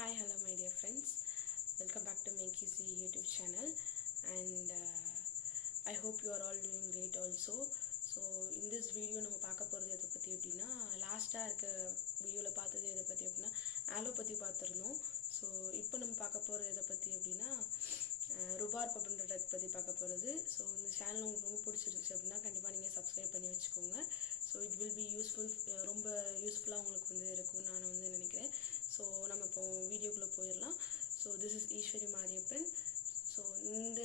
Hi, hello my dear friends. Welcome back to Make Easy YouTube channel and I hope you are all doing great also. So in this video நம்ம பார்க்க போறது எதை பத்தி அப்படினா லாஸ்டா இருக்க வீடியோல பார்த்தது எதை பத்தி அப்படினா ஆலோபதி பார்த்திருந்தோம். ஸோ இப்போ நம்ம பார்க்க போறது எதை பத்தி அப்படினா ருபார்ப் அப்படின்ற ட்ரக் பத்தி பார்க்க போறது. ஸோ இந்த சேனல் உங்களுக்கு ரொம்ப பிடிச்சிருச்சு அப்படினா கண்டிப்பா நீங்க சப்ஸ்கிரைப் பண்ணி வச்சுக்கோங்க. So it will be useful, ரொம்ப யூஸ்ஃபுல்லாக உங்களுக்கு வந்து இருக்கும் நான் வந்து நினைக்கிறேன். ஸோ நம்ம இப்போ வீடியோக்குள்ளே போயிடலாம். So this is Eswari Mariappan. So இந்த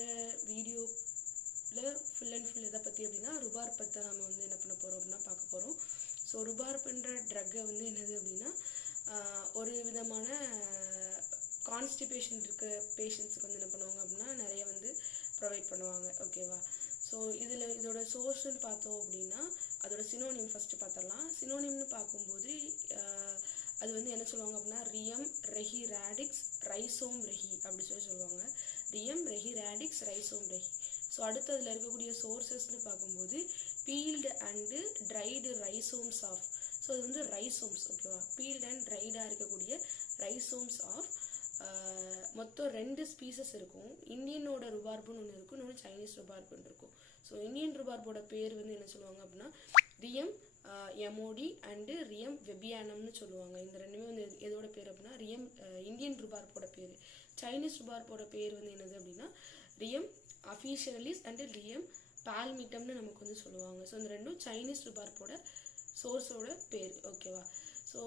வீடியோவில் ஃபுல் அண்ட் ஃபுல் எதை பற்றி அப்படின்னா ருபார்ப் பற்றி நம்ம வந்து என்ன பண்ண போகிறோம் அப்படின்னா பார்க்க போகிறோம். ஸோ ருபார்ப்ன்ற ட்ரக்கை வந்து என்னது அப்படின்னா ஒரு விதமான கான்ஸ்டிபேஷன் இருக்க பேஷண்ட்ஸுக்கு வந்து என்ன பண்ணுவாங்க அப்படின்னா நிறைய வந்து ப்ரொவைட் பண்ணுவாங்க. ஓகேவா? ஸோ இதோட சோர்ஸ்ன்னு பார்த்தோம் அப்படின்னா அதோட சினோனிம் ஃபஸ்ட்டு பார்த்துடலாம். சினோனிம்னு பார்க்கும்போது அது வந்து என்ன சொல்லுவாங்க அப்படின்னா ரியம் ரெஹி ரேடிக்ஸ் ரைசோம் ரெஹி அப்படி சொல்லுவாங்க. ரியம் ரெஹி ரேடிக்ஸ் ரைசோம் ரெஹி. ஸோ அடுத்து அதில் இருக்கக்கூடிய சோர்சஸ்ன்னு பார்க்கும்போது field and dried rhizomes of. So அது வந்து ரைசோம்ஸ். ஓகேவா? பீல்டு அண்ட் ட்ரைடாக இருக்கக்கூடிய ரைசோம்ஸ் ஆஃப் மொத்தம் 2 ஸ்பீசஸ் இருக்கும். இந்தியனோட ருபார்புன்னு ஒன்று இருக்கும், இன்னொன்று சைனீஸ் ருபார்புன்னு இருக்கும். ஸோ இந்தியன் ருபார்போட பேர் வந்து என்ன சொல்லுவாங்க அப்படின்னா ரியம் எமோடி அண்டு ரியம் வெபியானம்னு சொல்லுவாங்க. இந்த ரெண்டுமே வந்து எதோட பேர் அப்படின்னா ரியம் இந்தியன் ருபார்போட பேர். சைனீஸ் ருபார்போட பேர் வந்து என்னது அப்படின்னா ரியம் அஃபீஷியலிஸ் அண்டு ரியம் பால்மிட்டம்னு நமக்கு வந்து சொல்லுவாங்க. ஸோ இந்த ரெண்டும் சைனீஸ் ருபார்போட சோர்ஸோட பேர். ஓகேவா? ஸோ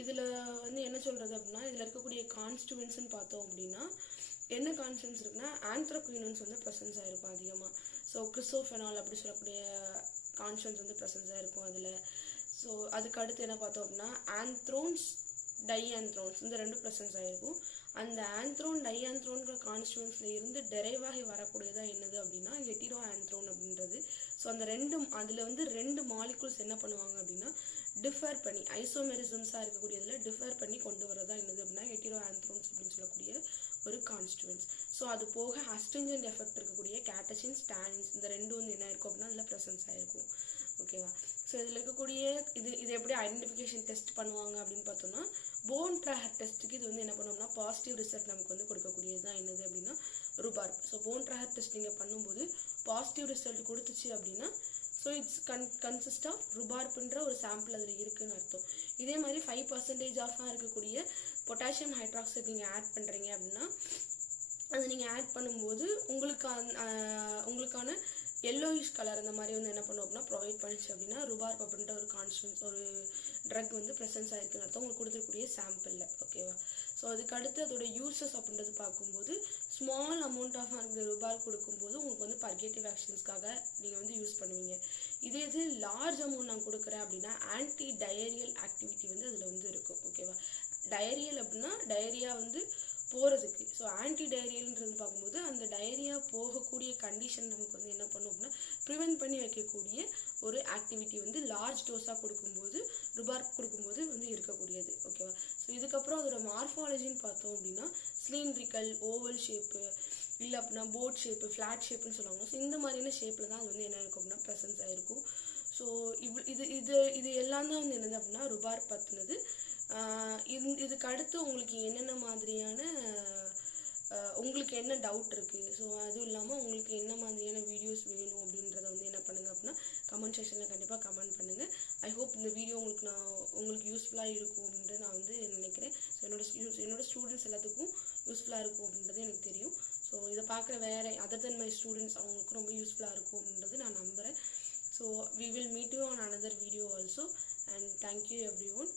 இதில் வந்து என்ன சொல்கிறது அப்படின்னா இதில் இருக்கக்கூடிய கான்ஸ்டுவன்ஸ்ன்னு பார்த்தோம் அப்படின்னா என்ன கான்ஸ்டுவன்ஸ் இருக்குன்னா ஆந்த்ரக்வினோன்ஸ் வந்து ப்ரெசன்ஸ் ஆகிருக்கும் அதிகமாக. ஸோ கிறிஸ்டோஃபெனால் அப்படி சொல்லக்கூடிய கான்ஸ்டுவன்ஸ் வந்து ப்ரெசன்ஸாக இருக்கும் அதில். ஸோ அதுக்கு அடுத்து என்ன பார்த்தோம் அப்படின்னா ஆந்த்ரோன்ஸ் டைஆந்த்ரோன்ஸ் இந்த ரெண்டும் ப்ரெசன்ஸ் ஆகிருக்கும். அந்த ஆந்த்ரோன் டைஆந்த்ரோன்ற கான்ஸ்டுவன்ஸில் இருந்து டெரைவ் ஆகி வரக்கூடியதாக என்னது அப்படின்னா ஹெட்டிரோ ஆந்த்ரோன் அப்படின்றது. ஸோ அந்த அதில் வந்து 2 மாலிகுல்ஸ் என்ன பண்ணுவாங்க அப்படின்னா டிஃபர் பண்ணி ஐசோமெரிசம்ஸாக இருக்கக்கூடியதில் டிஃபர் பண்ணி கொண்டு வரதா என்னது அப்படின்னா ஹெட்டிரோ ஆந்த்ரோன்ஸ் அப்படின்னு சொல்லக்கூடிய ஒரு கான்ஸ்டுவன்ஸ். ஸோ அது போக அஸ்டிஞ்சன்ட் எஃபெக்ட் இருக்கக்கூடிய கேட்டசின்ஸ் டானின்ஸ் இந்த ரெண்டும் வந்து என்ன இருக்கும் அப்படின்னா அதில் ப்ரெசன்ஸ் ஆகிருக்கும். ஓகேவா? ஸோ இதில் இருக்கக்கூடிய இது எப்படி ஐடென்டிஃபிகேஷன் டெஸ்ட் பண்ணுவாங்க அப்படின்னு பார்த்தோம்னா போன் ட்ராகர் டெஸ்ட்டுக்கு இது வந்து என்ன பண்ணோம்னா பாசிட்டிவ் ரிசல்ட் நமக்கு வந்து கொடுக்கக்கூடியது தான் என்னது அப்படின்னா rhubarb. So phone tracker test நீங்கள் பண்ணும்போது பாசிட்டிவ் ரிசல்ட் கொடுத்துச்சு அப்படின்னா ஸோ இட்ஸ் கன்சிஸ்ட் ஆஃப் ருபார்ப்ன்ற ஒரு சாம்பிள் அதில் இருக்குன்னு அர்த்தம். இதே மாதிரி 5% ஆஃபாக இருக்கக்கூடிய பொட்டாசியம் ஹைட்ராக்சைடு நீங்கள் ஆட் பண்ணுறீங்க அப்படின்னா அது நீங்கள் ஆட் பண்ணும்போது உங்களுக்கான எல்லோயிஷ் கலர் அந்த மாதிரி வந்து என்ன பண்ணுவோம் அப்படின்னா ப்ரொவைட் பண்ணிச்சு அப்படின்னா ருபார்ப் அப்படின்ற ஒரு கான்ஸ்டுவன்ஸ் ஒரு ட்ரக் வந்து ப்ரெசன்ஸ் ஆகிருக்குன்னு அர்த்தம் உங்களுக்கு கொடுத்துருக்கூடிய சாம்பிளில். ஓகேவா? ஸோ அதுக்கு அடுத்து அதோட யூசஸ் அப்படின்றது பார்க்கும்போது ஸ்மால் அமௌண்ட் ஆஃப் ருபார்ப் கொடுக்கும்போது உங்களுக்கு வந்து பர்கேட்டிவ் ஆக்ஷன்ஸ்க்காக நீங்கள் வந்து யூஸ் பண்ணுவீங்க. இது லார்ஜ் அமௌண்ட் நான் கொடுக்குறேன் அப்படின்னா ஆன்டி டயரியல் ஆக்டிவிட்டி வந்து அதில் வந்து இருக்கும். ஓகேவா? டயரியல் அப்படின்னா டயரியா வந்து போகிறதுக்கு. ஸோ ஆன்டி டயரியல்ன்றது பார்க்கும்போது அந்த டயரியா போகக்கூடிய கண்டிஷன் நமக்கு வந்து என்ன பண்ணும் அப்படின்னா ப்ரிவென்ட் பண்ணி வைக்கக்கூடிய ஒரு ஆக்டிவிட்டி வந்து லார்ஜ் டோஸாக கொடுக்கும்போது ருபார்ப் கொடுக்கும்போது வந்து இருக்கக்கூடியது. ஓகேவா? ஸோ இதுக்கப்புறம் அதோட மார்ஃபாலஜின்னு பார்த்தோம் அப்படின்னா சிலிண்ட்ரிக்கல் ஓவல் ஷேப்பு இல்லை அப்படின்னா போட் ஷேப்பு ஃப்ளாட் ஷேப்புன்னு சொல்லுவாங்க. ஸோ இந்த மாதிரியான ஷேப்பில் தான் அது வந்து என்ன இருக்கும் அப்படின்னா ப்ரெசன்ஸ் ஆகிருக்கும். ஸோ இது எல்லாம் தான் வந்து என்னது அப்படின்னா ருபார்ப் பற்றினது. இதுக்கு அடுத்து உங்களுக்கு என்னென்ன மாதிரியான உங்களுக்கு என்ன டவுட் இருக்குது, ஸோ அதுவும் இல்லாமல் உங்களுக்கு என்ன மாதிரியான வீடியோஸ் வேணும் அப்படின்றத வந்து என்ன பண்ணுங்கள் அப்படின்னா கமெண்ட் செக்ஷனில் கண்டிப்பாக கமெண்ட் பண்ணுங்கள். ஐ ஹோப் இந்த வீடியோ உங்களுக்கு யூஸ்ஃபுல்லாக இருக்கும் அப்படின்றது நான் வந்து நினைக்கிறேன். ஸோ என்னோட ஸ்டூடெண்ட்ஸ் எல்லாத்துக்கும் யூஸ்ஃபுல்லாக இருக்கும் அப்படின்றது எனக்கு தெரியும். ஸோ இதை பார்க்குற வேறு அதர் தென் மை ஸ்டூடெண்ட்ஸ் அவங்களுக்கு ரொம்ப யூஸ்ஃபுல்லாக இருக்கும் அப்படின்றது நான் நம்புகிறேன். So we will meet you on another video also and thank you everyone.